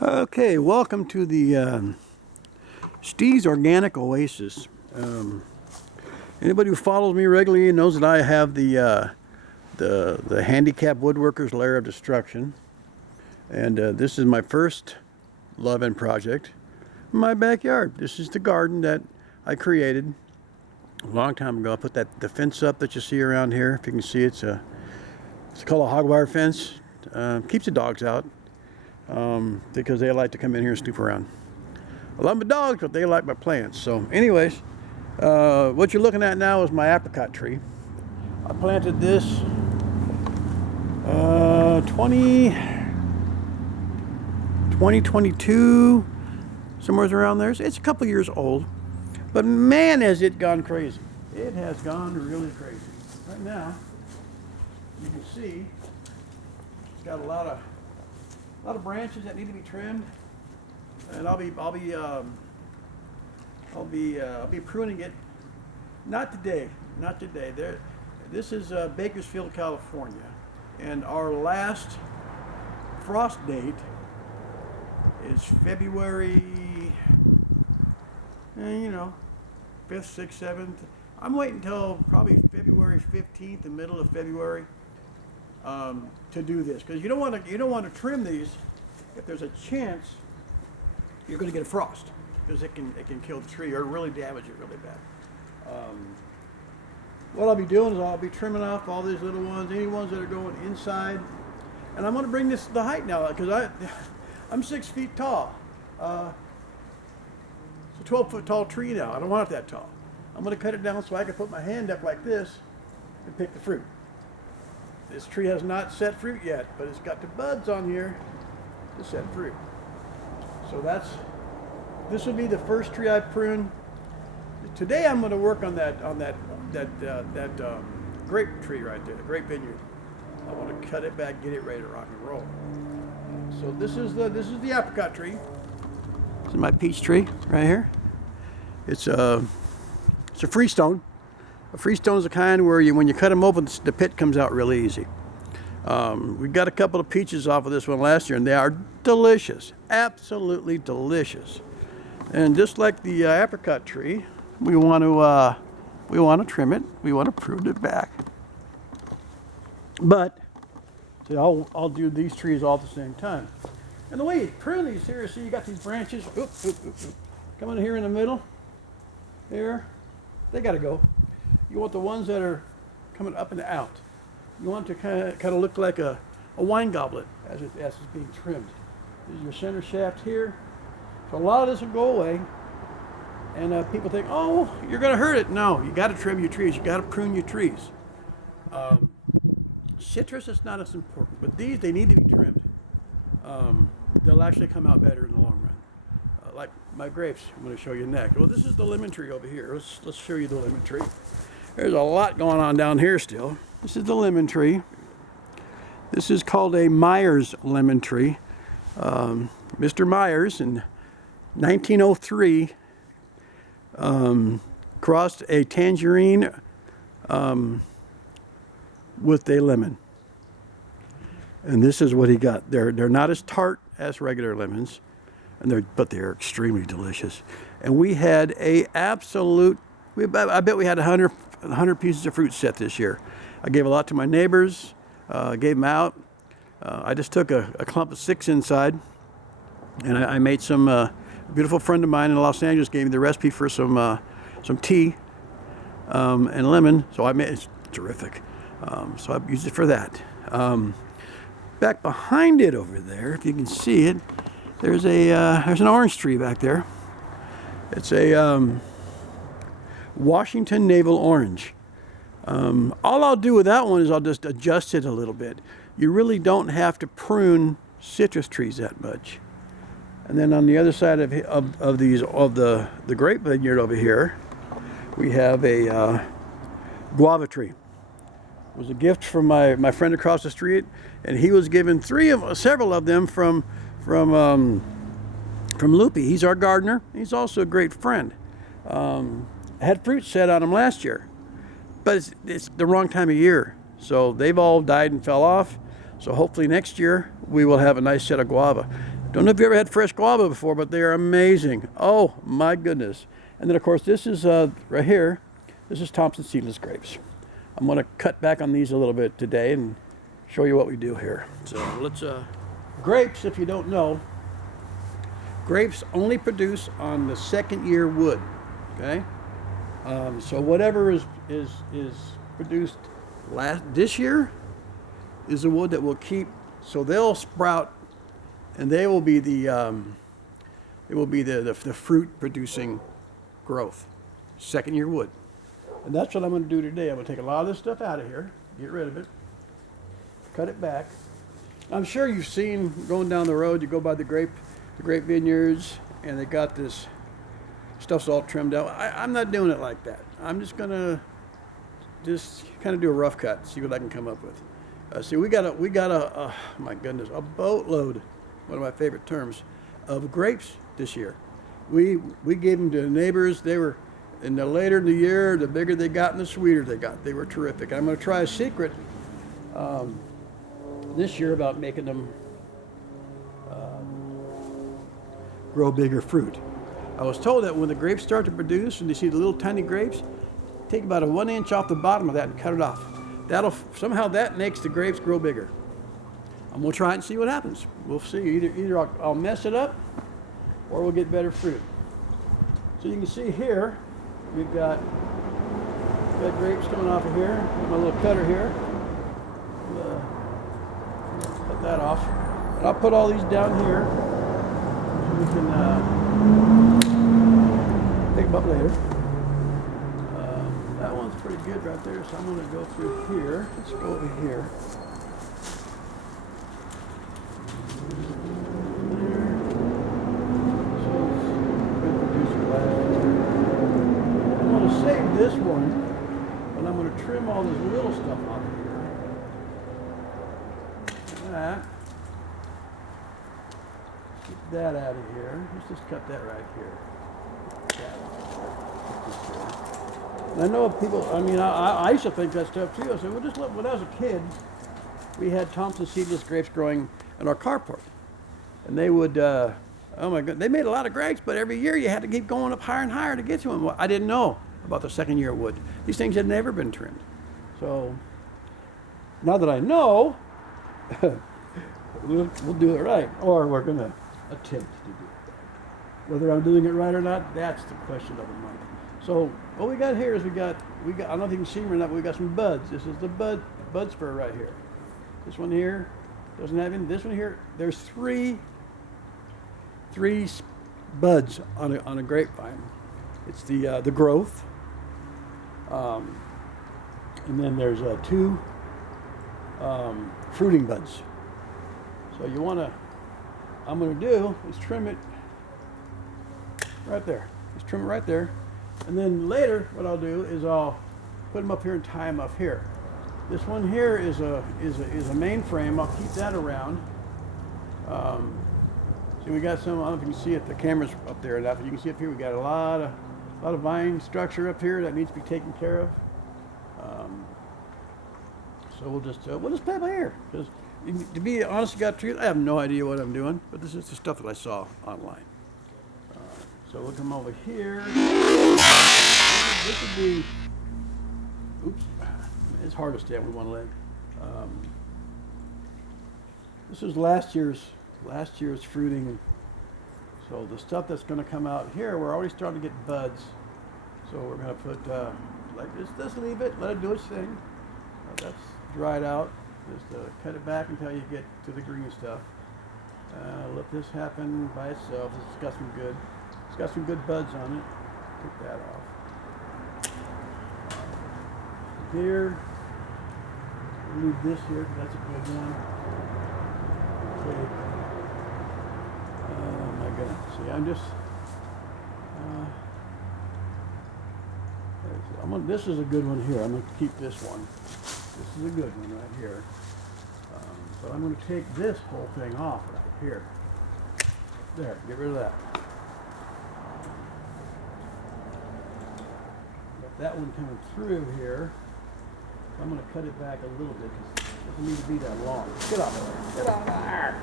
Okay, welcome to the Steve's Organic Oasis. Anybody who follows me regularly knows that I have the handicap woodworker's lair of destruction, and this is my first love-in project in my backyard. This is the garden that I created a long time ago. I put the fence up that you see around here. If you can see, it's called a hog wire fence. Keeps the dogs out. Because they like to come in here and snoop around. I love my dogs, but they like my plants. So anyways, what you're looking at now is my apricot tree. I planted this 2022, somewhere around there. It's a couple years old, but man, has it gone crazy. It has gone really crazy. Right now, you can see it's got a lot of branches that need to be trimmed, and I'll be pruning it. Not today. This is Bakersfield, California, and our last frost date is February. 5th, 6th, 7th. I'm waiting until probably February 15th, the middle of February. To do this, because you don't want to trim these if there's a chance you're going to get a frost, because it can kill the tree or really damage it really bad. What I'll be doing is I'll be trimming off all these little ones, any ones that are going inside, and I'm going to bring this to the height now because I'm 6 feet tall. It's a 12-foot tall tree now. I don't want it that tall. I'm going to cut it down so I can put my hand up like this and pick the fruit. This tree has not set fruit yet, but it's got the buds on here to set fruit. So this will be the first tree I prune. Today I'm going to work on that grape tree right there, the grape vineyard. I want to cut it back, get it ready to rock and roll. So this is the apricot tree. This is my peach tree right here. It's a freestone. A freestone is the kind where when you cut them open, the pit comes out really easy. We got a couple of peaches off of this one last year, and they are delicious, absolutely delicious. And just like the apricot tree, we want to trim it. We want to prune it back. But see, I'll do these trees all at the same time. And the way you prune these here, see, you got these branches. Coming here in the middle. Here, they got to go. You want the ones that are coming up and out. You want to kind of look like a wine goblet as it's being trimmed. This is your center shaft here. So a lot of this will go away. And people think, oh, you're going to hurt it. No, you got to trim your trees. You got to prune your trees. Citrus is not as important, but these, they need to be trimmed. They'll actually come out better in the long run. Like my grapes, I'm going to show you next. Well, this is the lemon tree over here. Let's show you the lemon tree. There's a lot going on down here still. This is the lemon tree. This is called a Myers lemon tree. Mr. Myers in 1903 crossed a tangerine with a lemon. And this is what he got. They're not as tart as regular lemons, but they're extremely delicious. And we had I bet we had 100 pieces of fruit set this year. I gave a lot to my neighbors, gave them out. I just took a clump of 6 inside, and I made some. A beautiful friend of mine in Los Angeles gave me the recipe for some tea and lemon. So it's terrific. So I used it for that. Back behind it over there, if you can see it, there's an orange tree back there. It's a Washington navel orange. All I'll do with that one is I'll just adjust it a little bit. You really don't have to prune citrus trees that much. And then on the other side of the grape vineyard over here, we have a guava tree. It was a gift from my friend across the street, and he was given several of them from Loopy. He's our gardener. He's also a great friend. Had fruit set on them last year, but it's the wrong time of year. So they've all died and fell off. So hopefully next year we will have a nice set of guava. Don't know if you ever had fresh guava before, but they are amazing. Oh my goodness. And then of course this is right here, this is Thompson seedless grapes. I'm gonna cut back on these a little bit today and show you what we do here. So let's, grapes, if you don't know, grapes only produce on the second year wood, okay? So whatever is produced this year is the wood that will keep, so they'll sprout and they will be the fruit producing growth, second year wood. And that's what I'm going to do today. I'm going to take a lot of this stuff out of here, get rid of it, cut it back. I'm sure you've seen going down the road, you go by the grape vineyards, and they got this stuff's all trimmed out. I'm not doing it like that. I'm just going to kind of do a rough cut, see what I can come up with. See, we got a my goodness, a boatload, one of my favorite terms, of grapes this year. We gave them to neighbors. They were, and the later in the year, the bigger they got and the sweeter they got. They were terrific. I'm going to try a secret this year about making them grow bigger fruit. I was told that when the grapes start to produce and you see the little tiny grapes, take about a 1 inch off the bottom of that and cut it off. Somehow that makes the grapes grow bigger. I'm gonna try it and see what happens. We'll see. Either I'll mess it up or we'll get better fruit. So you can see here, we've got grapes coming off of here. Got my little cutter here. Cut that off. And I'll put all these down here so we can pick them up later. That one's pretty good right there, so I'm going to go through here. Let's go over here. I'm going to save this one, but I'm going to trim all this little stuff off of here. That. Get that out of here. Let's just cut that right here. And I know people, I mean, I used to think that stuff too. I said, well, just look, when I was a kid, we had Thompson seedless grapes growing in our carport. And they would, oh my God, they made a lot of grapes, but every year you had to keep going up higher and higher to get to them. Well, I didn't know about the second year wood. These things had never been trimmed. So now that I know, we'll do it right, or we're going to attempt to do it right. Whether I'm doing it right or not, that's the question of the month. So what we got here is we got, I don't know if you can see them or not, but we got some buds. This is the bud spur right here. This one here doesn't have any. This one here, there's three buds on a grapevine. It's the growth, and then there's two fruiting buds. So you want to, I'm going to do is trim it right there. Just trim it right there. And then later, what I'll do is I'll put them up here and tie them up here. This one here is a main frame. I'll keep that around. See, we got some. I don't know if you can see it. The camera's up there enough. You can see up here. We got a lot of vine structure up here that needs to be taken care of. So we'll just play by ear. Because to be honest, to God, truth, I have no idea what I'm doing. But this is the stuff that I saw online. So we'll come over here. This would be, oops, it's hard to stand with one leg. This is last year's fruiting. So the stuff that's going to come out here, we're already starting to get buds. So we're going to put, like this, just leave it, let it do its thing. That's dried out. Just cut it back until you get to the green stuff. Let this happen by itself. It's got some good. It's got some good buds on it. Take that off. Here, leave this here because that's a good one. Okay. Oh my goodness. See, I'm just. This is a good one here. I'm going to keep this one. This is a good one right here. But I'm going to take this whole thing off right here. There, get rid of that. Got that one coming through here. I'm going to cut it back a little bit because it doesn't need to be that long. Get off of there. Get out of there.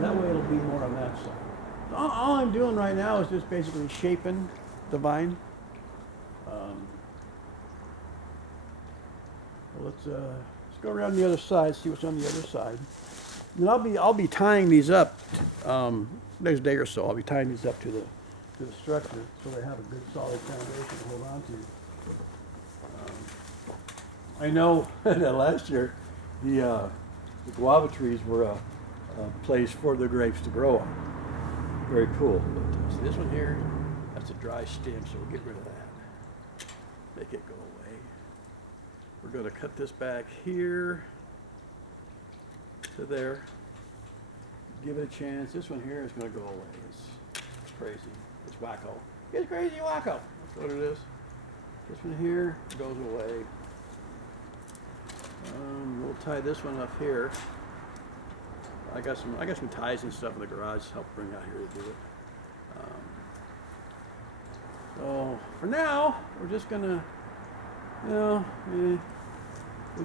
That way it'll be more on that side. All I'm doing right now is just basically shaping the vine. Let's go around the other side, see what's on the other side. And I'll be tying these up next day or so. I'll be tying these up to the structure so they have a good solid foundation to hold on to. I know that last year the guava trees were a place for the grapes to grow on. Very cool. But, so this one here, that's a dry stem, so we'll get rid of that. Make it go away. We're going to cut this back here to there. Give it a chance. This one here is going to go away. It's crazy. It's wacko. It's crazy wacko. That's what it is. This one here goes away. We'll tie this one up here. I got some ties and stuff in the garage to help bring out here to do it. So for now, we're just gonna, we'll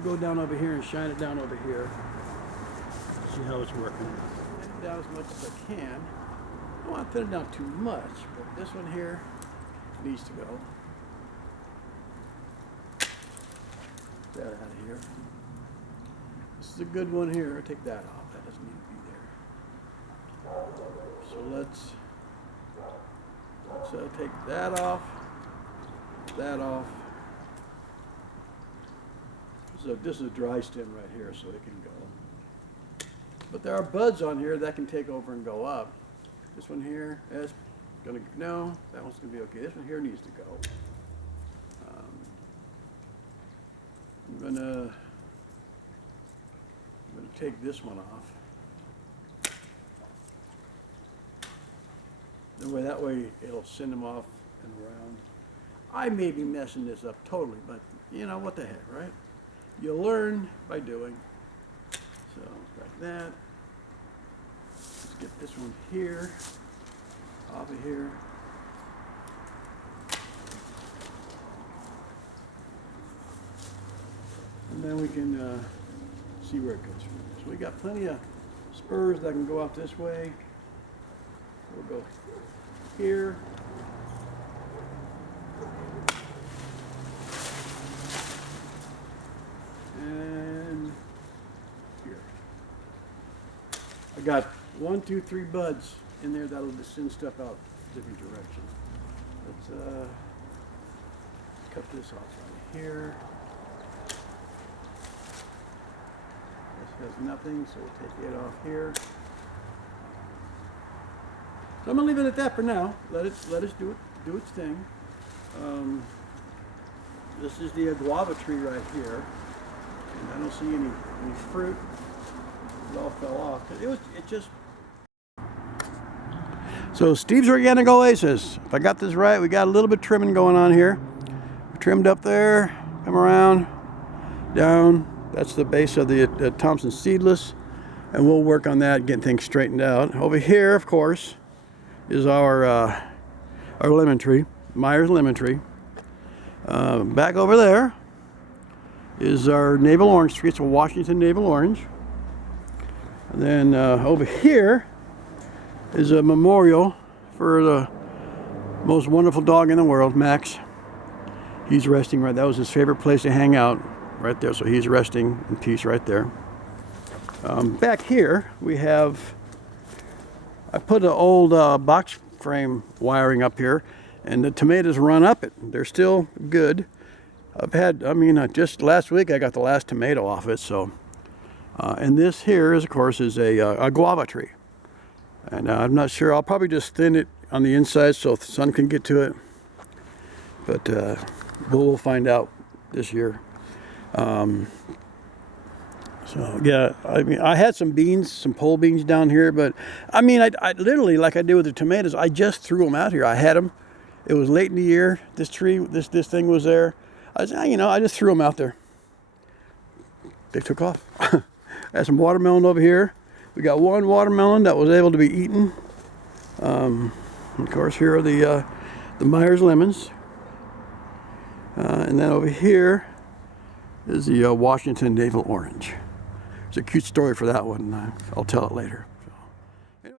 go down over here and shine it down over here. See how it's working. Thin it down as much as I can. I don't want to thin it down too much, but this one here needs to go. Get that out of here. This is a good one here. Take that off. That doesn't need to be there. So let's take that off. That off. So this is a dry stem right here, so it can go. But there are buds on here that can take over and go up. This one here, that's gonna no. That one's gonna be okay. This one here needs to go. I'm gonna take this one off. That way it'll send them off and around. I may be messing this up totally, but you know, what the heck, right? You learn by doing. So like that. Let's get this one here, off of here. And then we can see where it goes from there. So we got plenty of spurs that can go off this way. We'll go here. And here. I got 1, 2, 3 buds in there that'll just send stuff out different directions. Let's cut this off right here. This has nothing, so we'll take it off here. So I'm gonna leave it at that for now. Let us do its thing. This is the guava tree right here, and I don't see any fruit. It all fell off. It just. So Steve's Organic Oasis. If I got this right, we got a little bit of trimming going on here. Trimmed up there. Come around, down. That's the base of the Thompson seedless, and we'll work on that, getting things straightened out. Over here, of course, is our lemon tree, Myers lemon tree. Back over there is our navel orange tree. It's a Washington navel orange. And then over here is a memorial for the most wonderful dog in the world, Max. He's resting right. That was his favorite place to hang out, right there. So he's resting in peace right there. Back here we have. I put an old box frame wiring up here, and the tomatoes run up it. They're still good. Just last week I got the last tomato off it. So, and this here is, of course, is a guava tree. And I'm not sure. I'll probably just thin it on the inside so the sun can get to it. But we'll find out this year. So yeah, I had some beans, some pole beans down here, but I literally, like I did with the tomatoes, I just threw them out here. I had them. It was late in the year. This tree, this thing was there. I just threw them out there. They took off. I had some watermelon over here. We got one watermelon that was able to be eaten. Of course, here are the Myers lemons. And then over here is the Washington navel orange. It's a cute story for that one. I'll tell it later.